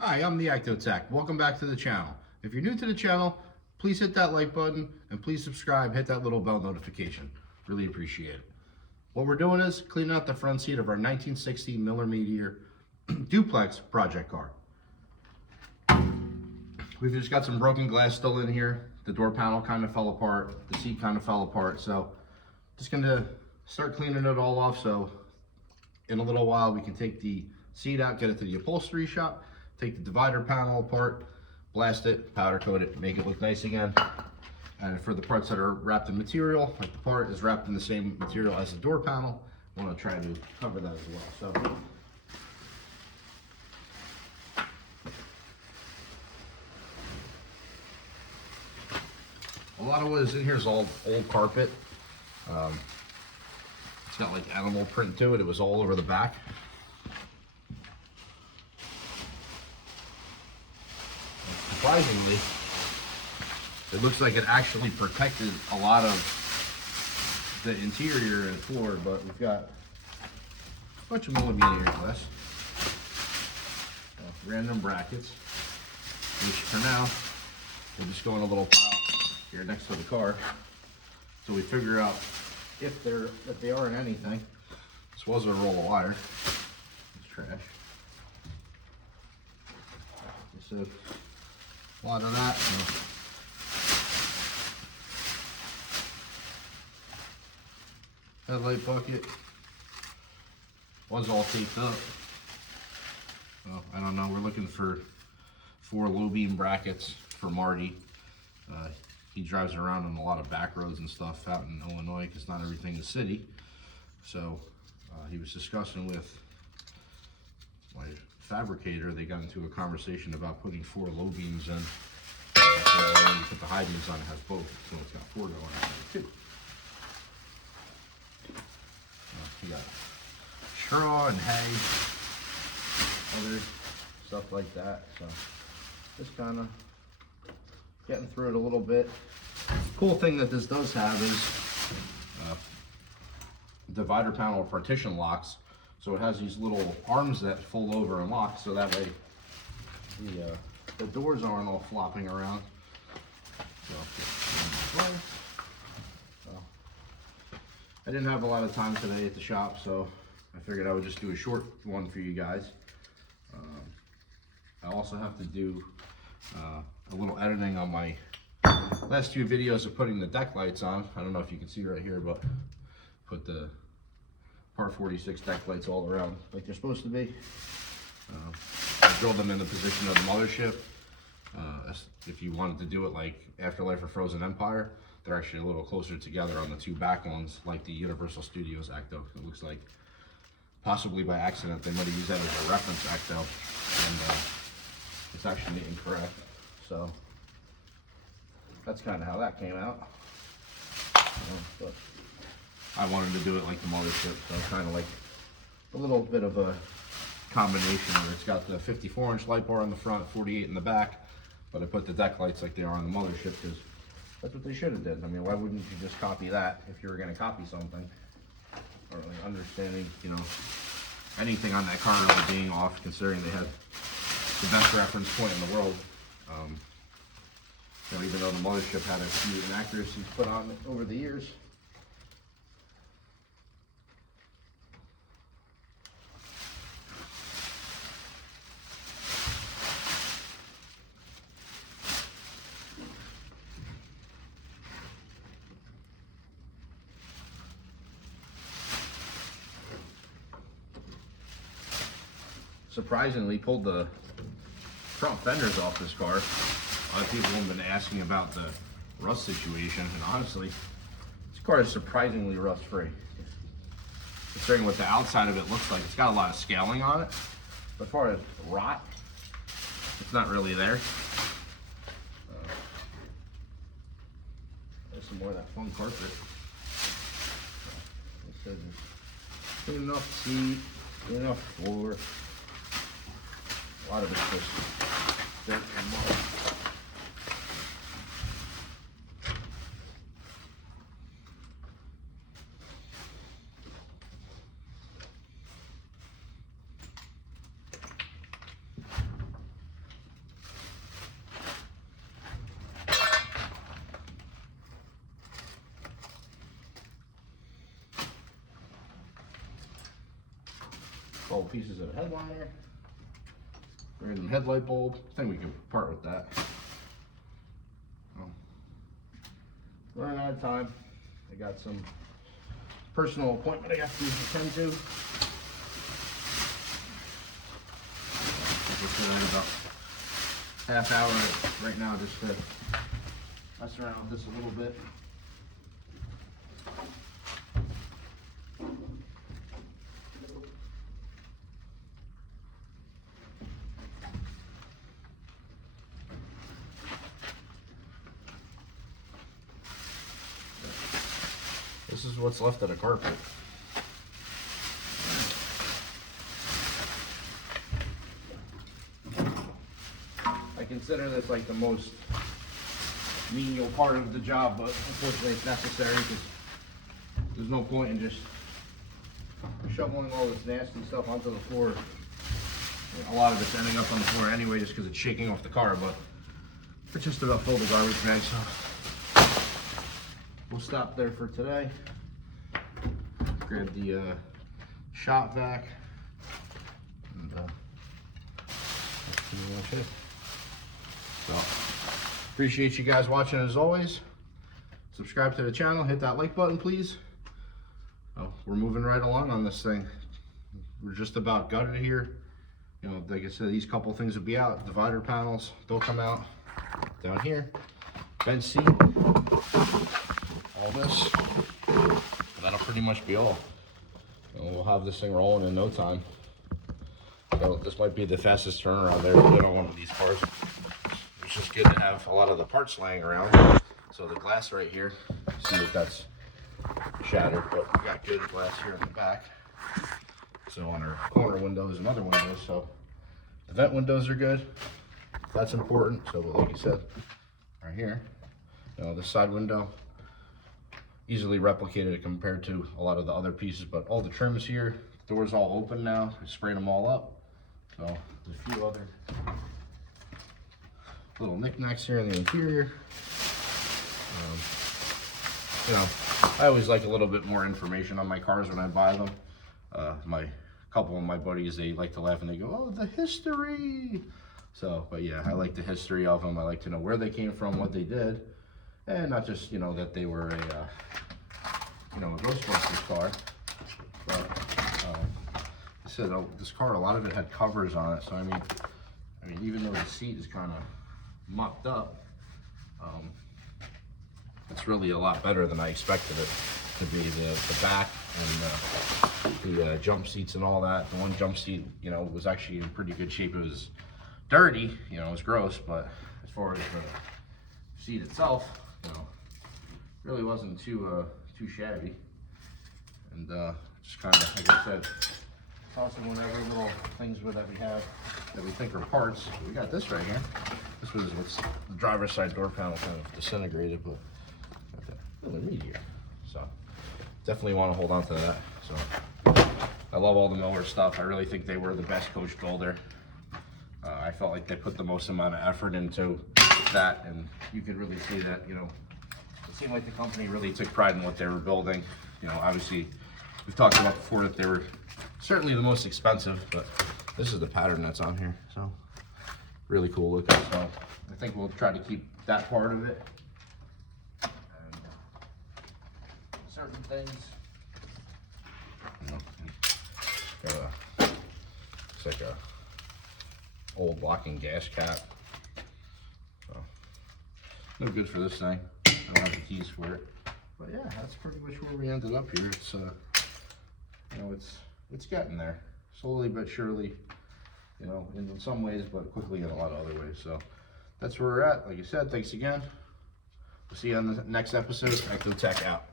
Hi, I'm the Ectotech. Welcome back to the channel. If you're new to the channel, please hit that like button and please subscribe, hit that little bell notification. Really appreciate it. What we're doing is cleaning out the front seat of our 1960 Miller Meteor Duplex project car. We've just got some broken glass still in here. The door panel kind of fell apart. The seat kind of fell apart. So just gonna start cleaning it all off, so in a little while we can take the seat out, get it to the upholstery shop, take the divider panel apart, blast it, powder coat it, make it look nice again. And for the parts that are wrapped in material, like the part is wrapped in the same material as the door panel, I want to try to cover that as well. So a lot of what is in here is all old carpet. It's got like animal print to it. It was all over the back. Surprisingly, it looks like it actually protected a lot of the interior and floor, but we've got a bunch of Miller Meteor glass, random brackets, which for now will just go in a little pile here next to the car, so we figure out if they are in anything. This was a roll of wire. It's trash. So a lot of that. Headlight bucket was all taped up. Well, I don't know. We're looking for 4 low beam brackets for Marty. He drives around on a lot of back roads and stuff out in Illinois because not everything is city. So he was discussing with my fabricator. They got into a conversation about putting 4 low beams in. When you put the high beams on, it has both, so it's got 4 going on there too. You got straw and hay, other stuff like that. So just kind of getting through it a little bit. Cool thing that this does have is divider panel partition locks. So it has these little arms that fold over and lock, so that way the doors aren't all flopping around. So I didn't have a lot of time today at the shop, so I figured I would just do a short one for you guys. I also have to do a little editing on my last 2 videos of putting the deck lights on. I don't know if you can see right here, but put the Part 46 deck lights all around like they're supposed to be. I drilled them in the position of the mothership. If you wanted to do it like Afterlife or Frozen Empire, they're actually a little closer together on the 2 back ones, like the Universal Studios Ecto. It looks like possibly by accident they might have used that as a reference Ecto, and it's actually incorrect. So that's kind of how that came out. But I wanted to do it like the mothership, so kind of like a little bit of a combination where it's got the 54-inch light bar on the front, 48 in the back, but I put the deck lights like they are on the mothership because that's what they should have did. I mean, why wouldn't you just copy that if you were going to copy something? Or like understanding, you know, anything on that car really being off, considering they had the best reference point in the world. You know, even though the mothership had a few inaccuracies put on it over the years. Surprisingly, pulled the front fenders off this car. A lot of people have been asking about the rust situation, and honestly, this car is surprisingly rust free. Considering what the outside of it looks like, it's got a lot of scaling on it. But as far as rot, it's not really there. There's some more of that fun carpet. Clean enough seat, clean enough floor. A lot of it's just dirt and mud. couple pieces of headliner, random headlight bulb. I think we can part with that. Running out of time. I got some personal appointment I have to attend to. About half hour right now just to mess around with this a little bit. This is what's left of the carpet. I consider this like the most menial part of the job, but unfortunately it's necessary because there's no point in just shoveling all this nasty stuff onto the floor. A lot of it's ending up on the floor anyway just because it's shaking off the car, but it's just about full of garbage bags, so we'll stop there for today. Grab the shop vac, and that's pretty much it. So, appreciate you guys watching as always. Subscribe to the channel, hit that like button please. Oh, we're moving right along on this thing. We're just about gutted here. You know, like I said, these couple things will be out. Divider panels, they'll come out down here. Bench seat, all this. That'll pretty much be all. And we'll have this thing rolling in no time. So this might be the fastest turnaround there on one of these cars. It's just good to have a lot of the parts laying around. So the glass right here, see if that's shattered, but we got good glass here in the back. So on our corner windows and other windows, so the vent windows are good. That's important. So like you said, right here, you know, this side window, easily replicated compared to a lot of the other pieces, but all the trims here, doors all open now. I sprayed them all up. So there's a few other little knickknacks here in the interior. You know, I always like a little bit more information on my cars when I buy them. Couple of my buddies, they like to laugh and they go, "Oh, the history." So, but yeah, I like the history of them. I like to know where they came from, what they did, and not just, you know, that they were a, you know, a Ghostbusters car. But I said, this car, a lot of it had covers on it. So I mean, even though the seat is kind of mucked up, it's really a lot better than I expected it to be. The back and the jump seats and all that. The one jump seat, you know, was actually in pretty good shape. It was dirty, you know, it was gross, but as far as the seat itself, you know, really wasn't too shabby. And just kind of, like I said, tossing whatever little things that we have that we think are parts. We got this right here. This was what's the driver's side door panel kind of disintegrated, but got that Miller Meteor. So definitely want to hold on to that. So I love all the Miller stuff. I really think they were the best coach builder. I felt like they put the most amount of effort into that, and you could really see that, you know, it seemed like the company really took pride in what they were building. You know, obviously, we've talked about before that they were certainly the most expensive, but this is the pattern that's on here, so really cool looking. So I think we'll try to keep that part of it. And certain things, you know, it's like a old locking gas cap. So no good for this thing. I don't have the keys for it. But yeah, that's pretty much where we ended up here. It's you know, it's getting there, slowly but surely, you know, in some ways, but quickly in a lot of other ways. So that's where we're at. Like I said, thanks again. We'll see you on the next episode. Ecto Tech out.